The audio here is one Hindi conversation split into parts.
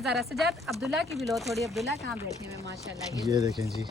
ज़रा सजाद अब्दुल्ला की भी लो थोड़ी। अब्दुल्ला कहाँ बैठे हुए माशाल्लाह। ये देखें जी,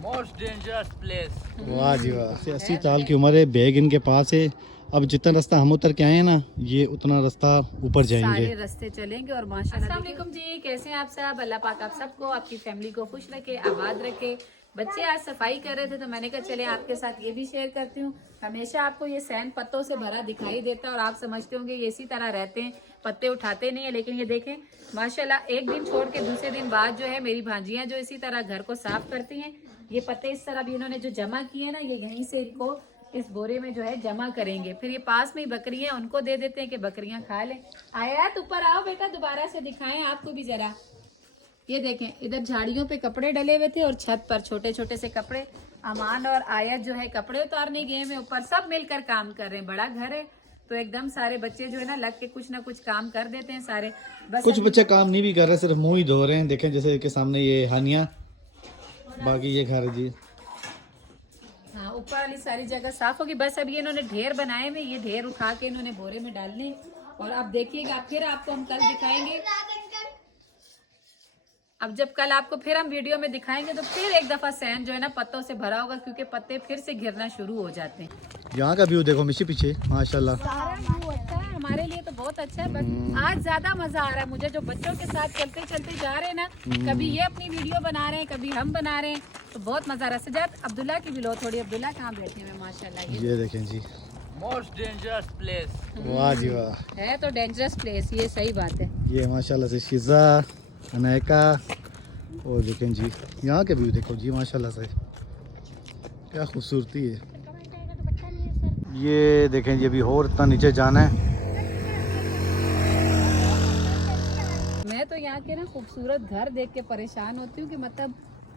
मोस्ट डेंजरस प्लेस। वाह जी वाह। 80 साल की उम्र है, बैग इनके पास है। अब जितना रास्ता हम उतर के आए हैं ना, ये उतना रास्ता ऊपर जाएंगे। सारे रास्ते चलेंगे और माशाल्लाह। अस्सलाम वालेकुम जी, कैसे हैं आप सब? अल्लाह पाक आप सबको, आपकी फैमिली को खुश रखे, आबाद रखे। बच्चे आज सफाई कर रहे थे तो मैंने कहा चले आपके साथ ये भी शेयर करती हूँ। हमेशा आपको ये सैन पत्तों से भरा दिखाई देता है और आप समझते होंगे ये इसी तरह रहते हैं, पत्ते उठाते नहीं है। लेकिन ये देखें माशाल्लाह, एक दिन छोड़ के दूसरे दिन बाद जो है मेरी भांजियां जो इसी तरह घर को साफ करती हैं। ये पत्ते इस तरह भी इन्होंने जो जमा किए ना, ये यहीं से इनको इस बोरे में जो है जमा करेंगे। फिर ये पास में ही बकरियां उनको दे देते हैं कि बकरियां खा लें। आया तो ऊपर आओ बेटा, दोबारा से दिखाएं आपको भी जरा। ये देखें इधर झाड़ियों पे कपड़े डले हुए थे और छत पर छोटे छोटे से कपड़े। अमान और आयत जो है कपड़े उतारने गए में ऊपर, सब मिलकर काम कर रहे हैं। बड़ा घर है तो एकदम सारे बच्चे जो है ना लग के कुछ ना कुछ काम कर देते हैं सारे। बस कुछ बच्चे काम नहीं भी कर रहे, सिर्फ मुंह ही धो रहे हैं। देखें जैसे के सामने ये हानिया, बाकी ये घर जी। हाँ, ऊपर वाली सारी जगह साफ होगी। बस अब ये इन्होंने ढेर बनाए हुए, ये ढेर उठा के इन्होंने बोरे में डालने। और अब देखिएगा फिर आपको हम कल दिखाएंगे। अब जब कल आपको फिर हम वीडियो में दिखाएंगे तो फिर एक दफा सैन जो है ना पत्तों से भरा होगा, क्योंकि पत्ते फिर से गिरना शुरू हो जाते हैं। यहाँ का व्यू देखो मिशी पीछे माशाल्लाह। सारा व्यू अच्छा है, हमारे लिए तो बहुत अच्छा है। बट आज ज्यादा मजा आ रहा है मुझे, जो बच्चों के साथ चलते चलते जा रहे हैं ना, कभी ये अपनी वीडियो बना रहे हैं, कभी हम बना रहे हैं, तो बहुत मजा आ रहा है। सजाद अब्दुल्ला की भी लो थोड़ी। अब्दुल्ला कहाँ बैठे हुए माशाल्लाह। ये देखें जी, मोस्ट डेंजरस प्लेस। वाह जी वाह। है तो डेंजरस प्लेस, ये सही बात है। ये माशाल्लाह से शिजा अनायका। और देखें जी यहाँ के व्यू देखो जी माशाल्लाह से, क्या खूबसूरती है। ये देखें जी, अभी और इतना नीचे जाना है। मैं तो यहाँ के ना खूबसूरत घर देख के परेशान होती हूँ कि मतलब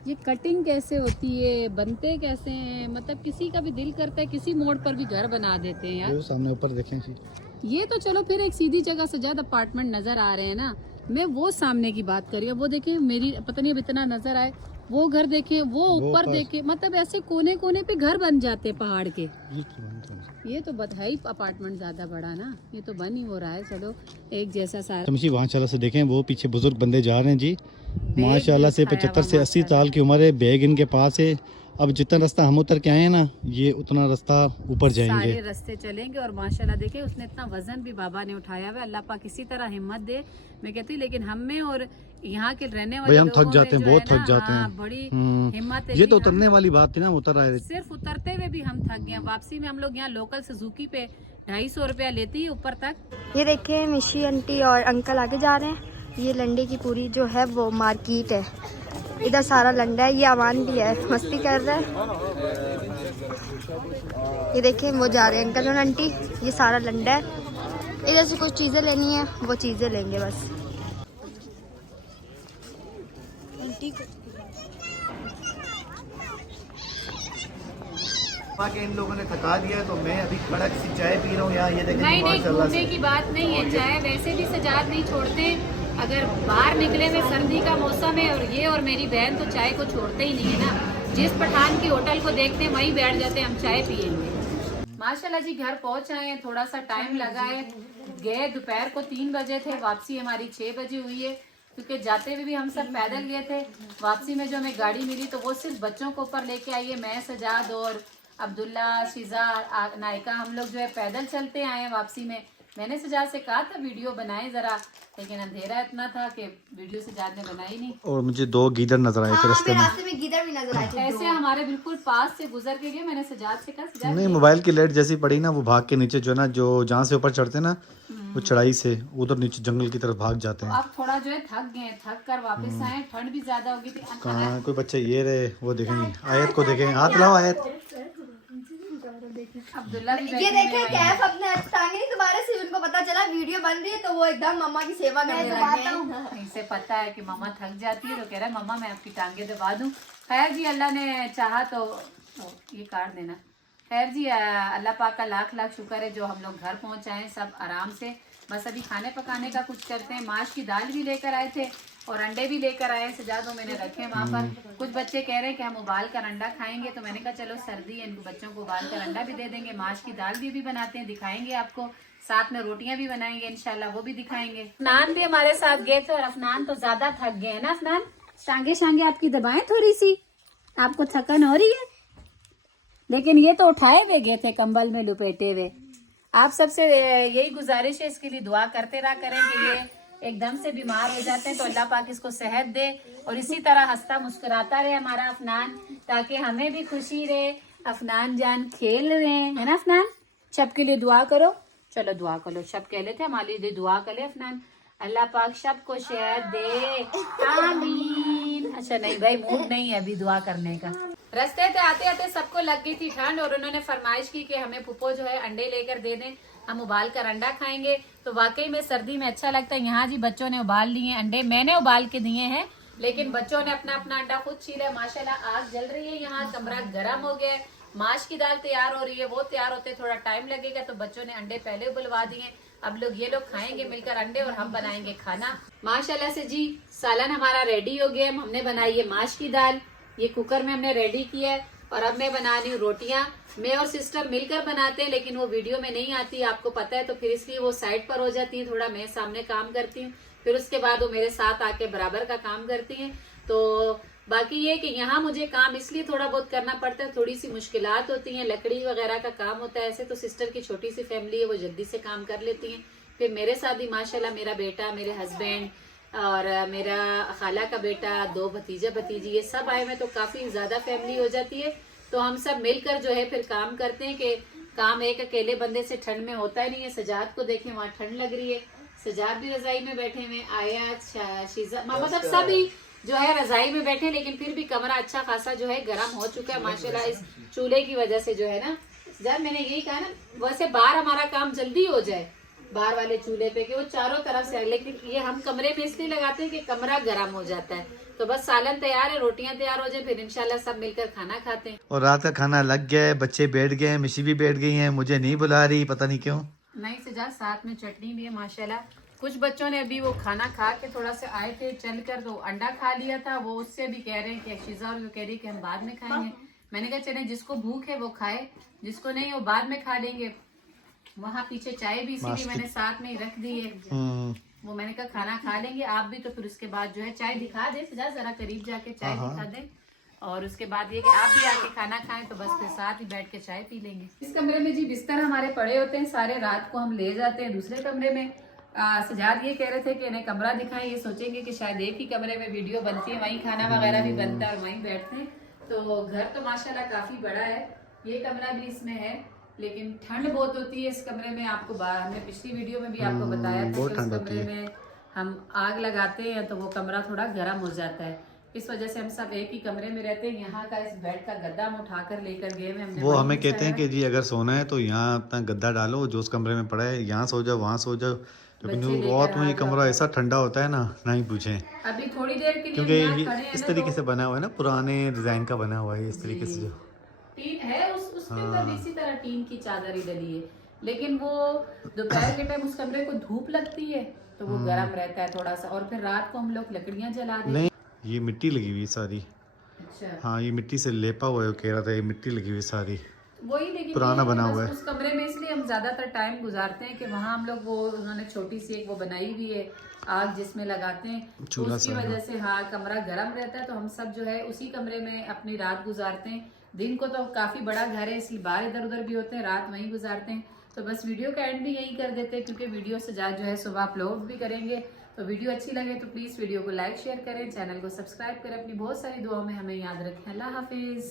ये कटिंग कैसे होती है, बनते कैसे हैं। मतलब किसी का भी दिल करता है किसी मोड़ पर भी घर बना देते हैं यार। वो सामने ऊपर देखें जी, ये तो चलो फिर एक सीधी जगह सजाद अपार्टमेंट नजर आ रहे हैं ना, मैं वो सामने की बात कर रही हूँ। वो देखें मेरी पता नहीं अब इतना नजर आए, वो घर देखें, वो ऊपर देखें, मतलब ऐसे कोने कोने पे घर बन जाते हैं पहाड़ के। ये तो बधाई अपार्टमेंट ज्यादा बड़ा ना, ये तो बन ही हो रहा है। चलो एक जैसा सारा तमशी वहाँ चला से देखें, वो पीछे बुजुर्ग बंदे जा रहे हैं जी माशाल्लाह से। 75 से 80 साल की उम्र है, बैग इनके पास है। अब जितना रास्ता हम उतर के आए हैं ना, ये उतना रास्ता ऊपर जाएंगे। सारे रास्ते चलेंगे और माशाल्लाह देखिए उसने इतना वजन भी बाबा ने उठाया हुआ है। अल्लाह पाक इसी तरह हिम्मत दे, मैं कहती। लेकिन हम में और यहाँ के रहने वाले हम थक जाते हैं, बहुत थक जाते हैं। बड़ी हिम्मत है। ये तो उतरने वाली बात थी ना, उतर रहे थे। सिर्फ उतरते हुए भी हम थक गए। वापसी में हम लोग यहाँ लोकल सुजुकी पे 250 रुपया लेती है ऊपर तक। ये देखिए मिशी आंटी और अंकल आगे जा रहे हैं। ये लंडे की पूरी जो है वो मार्केट है, इधर सारा लंडा है। ये अमान भी है, मस्ती कर रहा है। ये देखिए वो जा रहे हैं अंकल और आंटी, ये सारा लंडा है। इधर से कुछ चीज़ें लेनी है, वो चीज़ें लेंगे बस। इन लोगों ने थका दिया तो मैं अभी कड़क सी चाय पी रहा हूँ यहाँ। ये देखें नहीं नहीं, घूमने की बात नहीं है, चाय वैसे भी सजाद नहीं छोड़ते। अगर बाहर निकले में सर्दी का मौसम है और ये और मेरी बहन तो चाय को छोड़ते ही नहीं है ना। जिस पठान की होटल को देखते हैं वहीं बैठ जाते हैं, हम चाय पियेंगे। माशाल्लाह जी घर पहुंच आए हैं, थोड़ा सा टाइम लगा है। गए दोपहर को 3 बजे थे, वापसी हमारी 6 बजे हुई है, क्योंकि जाते हुए भी हम सब पैदल गए थे। वापसी में जो हमें गाड़ी मिली तो वो सिर्फ बच्चों को ऊपर लेके आई है। मैं, सजाद और अब्दुल्ला, शिजा, नायका, हम लोग जो है पैदल चलते आए हैं वापसी में। मैंने सजाद से कहा था वीडियो बनाए जरा, लेकिन अंधेरा इतना था कि वीडियो सजाद ने बनाई नहीं। और मुझे 2 गीदड़ नजर आए थे रास्ते में। रास्ते में गिदड़ भी नजर आए थे। ऐसे हमारे बिल्कुल पास से गुजर के गए। मैंने सजाद से कहा सजाद नहीं, मोबाइल की लाइट जैसी पड़ी ना, वो भाग के नीचे जो ना, जो जहाँ से ऊपर चढ़ते ना, वो चढ़ाई से उधर नीचे जंगल की तरफ भाग जाते हैं। अब थोड़ा जो है थक गए, थक कर वापस आए। ठंड भी ज्यादा होगी थी। कहाँ कोई बच्चे ये रहे, वो देखेंगे आयत को, देखें हाथ लाओ आयत। अब्दुल्ला भी ये देखें कैफ अपने टांगे नहीं, दोबारा से उनको पता चला वीडियो बन रही है तो वो एकदम मम्मा की सेवा करने लगे हैं। इसे पता है कि मम्मा थक जाती है तो कह रहा है मम्मा मैं आपकी टांगे दबा दूं। खैर जी अल्लाह ने चाहा तो ये काट देना। खैर जी अल्लाह पाक का लाख लाख शुक्र है जो हम लोग घर पहुंच आए सब आराम से। बस अभी खाने पकाने का कुछ करते हैं। माश की दाल भी लेकर आए थे और अंडे भी लेकर आए। सजादों मैंने रखे वहाँ पर। कुछ बच्चे कह रहे हैं कि हम उबाल कर अंडा खाएंगे, तो मैंने कहा चलो सर्दी है, इनको बच्चों को उबाल कर अंडा भी दे देंगे। माश की दाल भी बनाते हैं, दिखाएंगे आपको साथ में रोटियां भी बनाएंगे इंशाल्लाह, वो भी दिखाएंगे। अफनान भी हमारे साथ गए थे और अफनान तो ज्यादा थक गए हैं ना अफनान? टांगे शांगे आपकी दबाएं थोड़ी सी, आपको थकन हो रही है? लेकिन ये तो उठाए हुए गए थे कंबल में लुपेटे हुए। आप सबसे यही गुजारिश है, इसके लिए दुआ करते रहा करें कि ये एकदम से बीमार हो जाते हैं तो अल्लाह पाक इसको सेहत दे और इसी तरह हंसता मुस्कुराता रहे हमारा अफनान, ताकि हमें भी खुशी रहे। अफनान जान खेल रहे हैं, है ना अफनान? शब के लिए दुआ करो, चलो दुआ करो। शब कह लेते हमारे लिए दुआ कर ले अफनान, अल्लाह पाक शब को सेहत दे, आमीन। अच्छा नहीं भाई, मूड नहीं है अभी दुआ करने का। रास्ते पे आते आते सबको लग गई थी ठंड और उन्होंने फरमाइश की कि हमें पुप्पो जो है अंडे लेकर दे दें, हम उबाल कर अंडा खाएंगे। तो वाकई में सर्दी में अच्छा लगता है। यहाँ जी बच्चों ने उबाल लिए अंडे, मैंने उबाल के दिए हैं, लेकिन बच्चों ने अपना अपना अंडा खुद छीला। माशाल्लाह आग जल रही है, यहाँ कमरा गर्म हो गया है। माश की दाल तैयार हो रही है, वो तैयार होते थोड़ा टाइम लगेगा, तो बच्चों ने अंडे पहले उबलवा दिए। अब ये लोग खाएंगे मिलकर अंडे और हम बनाएंगे खाना। माशाल्लाह से जी सालन हमारा रेडी हो गया। हमने बनाई है माश की दाल, ये कुकर में हमने रेडी किया है और अब मैं बना रही हूँ रोटियां। मैं और सिस्टर मिलकर बनाते हैं, लेकिन वो वीडियो में नहीं आती, आपको पता है, तो फिर इसलिए वो साइड पर हो जाती है। थोड़ा मैं सामने काम करती हूँ, फिर उसके बाद वो मेरे साथ आके बराबर का काम करती हैं। तो बाकी ये कि यहाँ मुझे काम इसलिए थोड़ा बहुत करना पड़ता है, थोड़ी सी मुश्किलात होती हैं, लकड़ी वगैरह का काम होता है। ऐसे तो सिस्टर की छोटी सी फैमिली है, वो जल्दी से काम कर लेती हैं। फिर मेरे साथ भी माशाल्लाह मेरा बेटा, मेरे हस्बैंड और मेरा खाला का बेटा, 2 भतीजा भतीजी, ये सब आए हुए, तो काफी ज्यादा फैमिली हो जाती है। तो हम सब मिलकर जो है फिर काम करते हैं कि काम एक अकेले बंदे से ठंड में होता ही नहीं है। सजाद को देखें, वहाँ ठंड लग रही है, सजाद भी रजाई में बैठे हुए, आया शीजा, मतलब सभी जो है रजाई में बैठे, लेकिन फिर भी कमरा अच्छा खासा जो है गर्म हो चुका है माशाल्लाह इस चूल्हे की वजह से, जो है ना सजाद, मैंने यही कहा ना, वैसे बाहर हमारा काम जल्दी हो जाए, बाहर वाले चूल्हे पे कि वो चारों तरफ से, लेकिन ये हम कमरे में इसलिए लगाते हैं कि कमरा गर्म हो जाता है। तो बस सालन तैयार है, रोटियां तैयार हो जाए, फिर इंशाल्लाह सब मिलकर खाना खाते हैं। और रात का खाना लग गया है, बच्चे बैठ गए हैं, मिशी भी बैठ गई हैं, मुझे नहीं बुला रही, पता नहीं क्यों। नहीं सजाद, साथ में चटनी भी है माशाल्लाह। कुछ बच्चों ने अभी वो खाना खा के थोड़ा से आए थे चल कर, तो अंडा खा लिया था, वो उससे भी कह रहे हैं कि शीजा, और वो कह रही है कि हम बाद में खाएंगे। मैंने कहा चले जिसको भूख है वो खाए, जिसको नहीं वो बाद में खा लेंगे। वहाँ पीछे चाय भी इसीलिए मैंने साथ में ही रख दी है, वो मैंने कहा खाना खा लेंगे आप भी, तो फिर उसके बाद जो है चाय दिखा दे सजाद, जरा करीब जाके चाय दिखा दे, और उसके बाद ये कि आप भी आके खाना खाएं, तो बस फिर साथ ही बैठ के चाय पी लेंगे। इस कमरे में जी बिस्तर हमारे पड़े होते हैं सारे, रात को हम ले जाते हैं दूसरे कमरे में। सजाद ये कह रहे थे कि इन्हें कमरा दिखाएं, ये सोचेंगे कि शायद एक ही कमरे में वीडियो बनती है, वहीं खाना वगैरह भी बनता है और वहीं बैठते हैं। तो घर तो माशाल्लाह काफी बड़ा है, ये कमरा भी इसमें है, लेकिन ठंड बहुत होती है इस कमरे में। आपको हमने पिछली वीडियो में भी आपको बताया था कि उस कमरे में हम आग लगाते हैं तो वो कमरा थोड़ा गर्म हो जाता है, इस वजह से हम सब एक ही कमरे में रहते हैं। यहाँ का इस बेड का गद्दा हम उठाकर लेकर गए हैं, वो हमें कहते हैं कि जी अगर सोना है तो यहाँ अपना गद्दा डालो, जो उस कमरे में पड़ा है यहाँ सो जाओ, वहाँ सो जाओ, लेकिन बहुत में ये कमरा ऐसा ठंडा होता है ना, ना ही पूछे। अभी थोड़ी देर के लिए क्योंकि ये इस तरीके से बना हुआ है ना, पुराने डिजाइन का बना हुआ है इस तरीके से, जो टीन है उसके ऊपर भी इसी तरह टीन की चादर ही डली है, लेकिन वो दोपहर के टाइम उस कमरे को धूप लगती है तो वो गर्म रहता है थोड़ा सा, और फिर रात को हम लोग लकड़ियां जला देते हैं। नहीं ये मिट्टी लगी हुई सारी। अच्छा हाँ ये मिट्टी से लेपा हुआ है, कह रहा था ये मिट्टी लगी हुई सारी, वही, लेकिन पुराना बना हुआ है उस कमरे में इसलिए हम ज्यादातर टाइम गुजारते हैं कि वहाँ हम लोग वो उन्होंने छोटी सी एक वो बनाई हुई है आग जिसमें लगाते हैं, तो उसकी वजह से हाँ कमरा गर्म रहता है, तो हम सब जो है उसी कमरे में अपनी रात गुजारते हैं। दिन को तो काफी बड़ा घर है इसलिए बाहर इधर उधर भी होते हैं, रात वहीं गुजारते हैं। तो बस वीडियो का एंड भी यही कर देते हैं, क्योंकि वीडियो सजाद जो है सुबह अपलोड भी करेंगे। तो वीडियो अच्छी लगे तो प्लीज वीडियो को लाइक शेयर करें, चैनल को सब्सक्राइब करें, अपनी बहुत सारी दुआओं में हमें याद रखें। अल्लाह हाफिज।